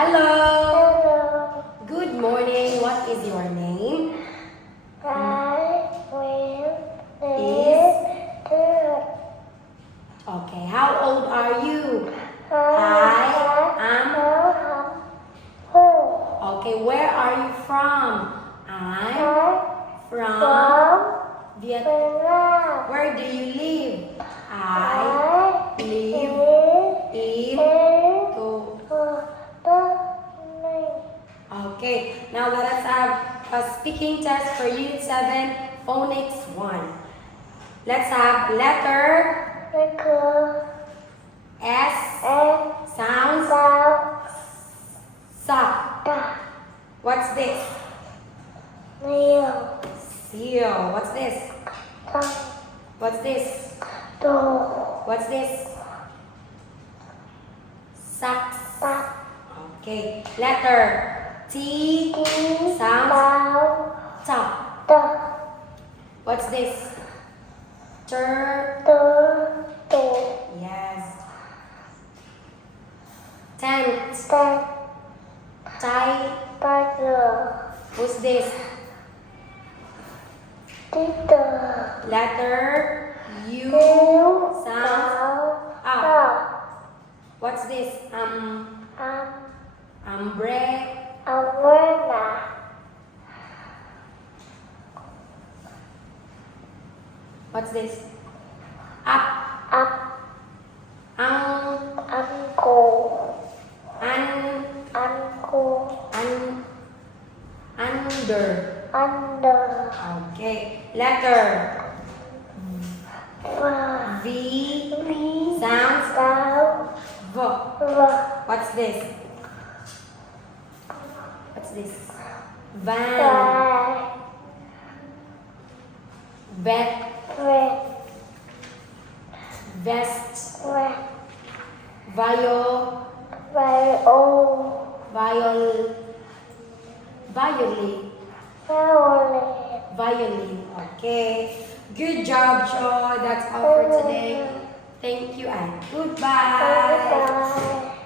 Hello. Hello. Good morning. What is your name? I will Is? good. Okay. How old are you? I am. home. Okay. Where are you from? I'm from From Vietnam. Vietnam. Where do you live? I I live live in in to. Vietnam. Okay. Now let us have a speaking test for Unit 7, Phonics 1. Let's have letter Because S and sounds sound sa. the What's this? meal Seal. What's this? the What's this? door What's this? Socks. the Okay. Letter T sounds sound ta. the What's this? Tur. door Yes. Tent. the Tie. tiger Who's this? teacher Letter U you sounds sound up. What's this? umbrella What's this? Up. up uncle Under. under Okay. Letter V V sounds sound V. What's this? What's this? Van. Vet. Vest. Viol. Violin. Okay. Good job, Shaw. That's all for today. Thank you and goodbye. Bye.